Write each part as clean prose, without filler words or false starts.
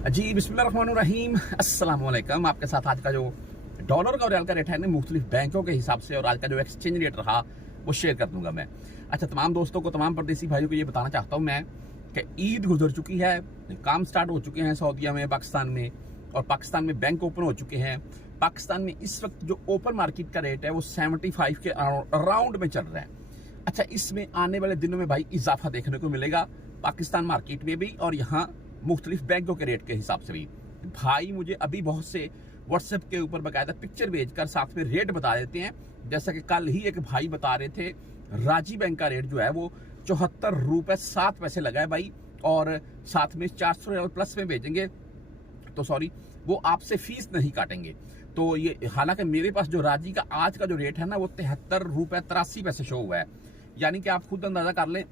जी बिस्मिल्लाहिर्रहमानिर्रहीम, अस्सलाम वालेकुम। आपके साथ आज का जो डॉलर का और रियाल का रेट है ना मुख्तलिफ बैंकों के हिसाब से और आज का जो एक्सचेंज रेट रहा वो शेयर कर दूंगा मैं। अच्छा, तमाम दोस्तों को, तमाम परदेसी भाइयों को ये बताना चाहता हूँ मैं कि ईद गुजर चुकी है, काम स्टार्ट हो चुके हैं सऊदीया में, पाकिस्तान में, और पाकिस्तान में बैंक ओपन हो चुके हैं। पाकिस्तान में इस वक्त जो ओपन मार्केट का रेट है वो 75 के अराउंड में चल रहा है। अच्छा, इसमें आने वाले दिनों में भाई इजाफा देखने को मिलेगा पाकिस्तान मार्केट में भी और यहाँ मुख्तलिफ बैंकों के रेट के हिसाब से भी। भाई मुझे अभी बहुत से व्हाट्सएप के ऊपर बाकायदा पिक्चर भेजकर साथ में रेट बता देते हैं। जैसा कि कल ही एक भाई बता रहे थे, राजी बैंक का रेट जो है वो 74 रुपए 7 पैसे लगा है भाई, और साथ में 400 रियाल प्लस में भेजेंगे तो सॉरी, वो आपसे फीस नहीं काटेंगे। तो ये, हालांकि मेरे पास जो राजी का आज का जो रेट है ना वो 73 रुपए 83 पैसे शो हुआ है, यानी कि आप खुद अंदाजा कर लें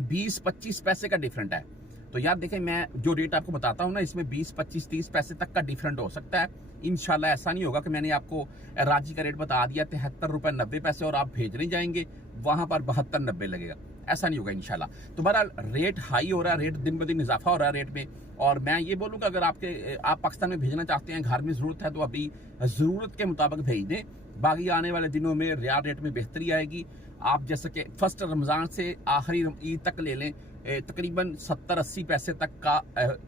20-25 पैसे का डिफरेंट है। तो यार देखें, मैं जो रेट आपको बताता हूं ना इसमें 20-25-30 पैसे तक का डिफरेंट हो सकता है। इंशाल्लाह ऐसा नहीं होगा कि मैंने आपको राजी का रेट बता दिया 73 रुपए 90 पैसे और आप भेजने जाएंगे वहां पर 72-90 लगेगा, ऐसा नहीं होगा इंशाल्लाह। तो बहरहाल रेट हाई हो रहा है, रेट दिन ब दिन इजाफा हो रहा है रेट में। और मैं ये बोलूंगा, अगर आप पाकिस्तान में भेजना चाहते हैं, घर में जरूरत है तो अभी जरूरत के मुताबिक भेज दें। बाकी आने वाले दिनों में रियाल रेट में बेहतरी आएगी। आप जैसे कि फर्स्ट रमजान से आखिरी ईद तक ले लें, तकरीबन 70-80 पैसे तक का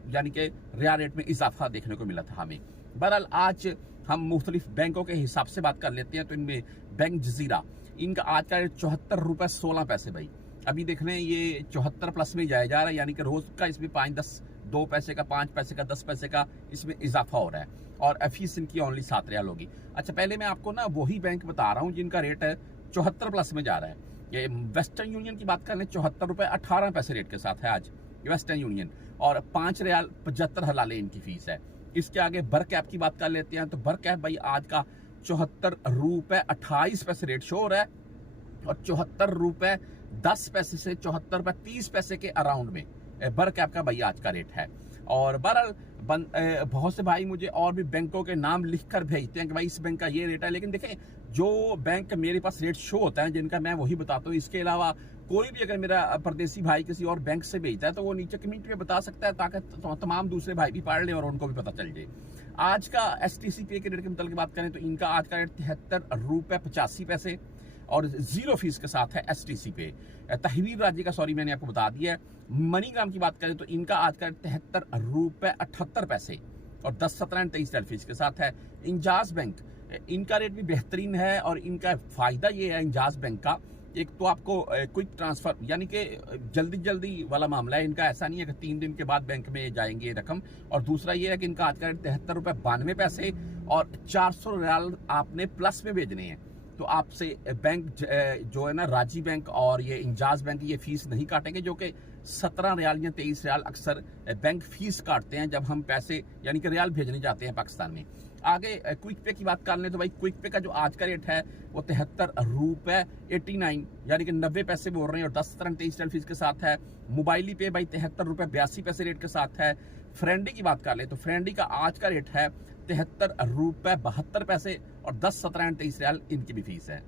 यानी कि रियाल रेट में इजाफा देखने को मिला था हमें। बहरहाल आज हम मुख्तलिफ बैंकों के हिसाब से बात कर लेते हैं। तो इनमें बैंक जजीरा, इनका आज का रेट 74 रुपए 16 पैसे भाई। अभी देख रहे हैं ये 74 प्लस में जाया जा रहा है, यानी कि रोज का इसमें 5-10 2 पैसे का, 5 पैसे का, 10 पैसे का इसमें इजाफा हो रहा है। और फीस इनकी ओनली 7 रियाल होगी। अच्छा, पहले मैं आपको ना वही बैंक बता रहा हूँ जिनका रेट है 74 प्लस में जा रहा है। ये वेस्टर्न यूनियन की बात कर लें, 74 रुपए 18 पैसे रेट के साथ है आज वेस्टर्न यूनियन, और 5 रियाल 75 हलाले इनकी फीस है। इसके आगे बर कैप की बात कर लेते हैं। तो बर कैप भाई आज का 74 रुपए 28 पैसे रेट शो हो रहा है, और 74 रुपए 10 पैसे से 74 रुपए 30 पैसे के अराउंड में बर कैप का भाई आज का रेट है। और बहरहाल बहुत से भाई मुझे और भी बैंकों के नाम लिखकर भेजते हैं कि भाई इस बैंक का ये रेट है, लेकिन देखें जो बैंक मेरे पास रेट शो होता है जिनका मैं वही बताता हूँ। इसके अलावा कोई भी अगर मेरा परदेसी भाई किसी और बैंक से भेजता है तो वो नीचे कमेंट में बता सकता है, ताकि तमाम दूसरे भाई भी पढ़ लें और उनको भी पता चल जाए। आज का STC पे के रेट के मुताबिक बात करें तो इनका आज का रेट 73 रुपए 85 पैसे और 0 फीस के साथ है STC पे। तहवीर राज्य का सॉरी मैंने आपको बता दिया है। मनीग्राम की बात करें तो इनका आज का 73 रुपए 78 पैसे और 10, 17 एंड 23 फीस के साथ है। इंजाज बैंक, इनका रेट भी बेहतरीन है और इनका फायदा ये है इंजाज बैंक का, एक तो आपको क्विक ट्रांसफर यानी कि जल्दी वाला मामला है इनका। ऐसा नहीं है कि 3 दिन के बाद बैंक में जाएंगे रकम। और दूसरा ये है कि इनका आज का रेट 73 रुपए 92 पैसे और 400 रियाल आपने प्लस में भेजने हैं। तो आपसे बैंक जो है ना राजी बैंक और ये इंजाज बैंक ये फीस नहीं काटेंगे, जो कि 17 रियाल या 23 रियाल अक्सर बैंक फीस काटते हैं जब हम पैसे यानी कि रियाल भेजने जाते हैं पाकिस्तान में। आगे क्विक पे की बात कर लें तो भाई क्विक पे का जो आज का रेट है वो 73 रुपए 89 यानी कि 90 पैसे बोल रहे हैं और 10, 17 एंड 23 फीस के साथ है। मोबाइली पे भाई 73 रुपए 82 पैसे रेट के साथ है। फ्रेंडी की बात कर ले तो फ्रेंडी का आज का रेट है 73 रुपए 72 पैसे और 10, 17 एंड 23 रियाल इनकी भी फीस है।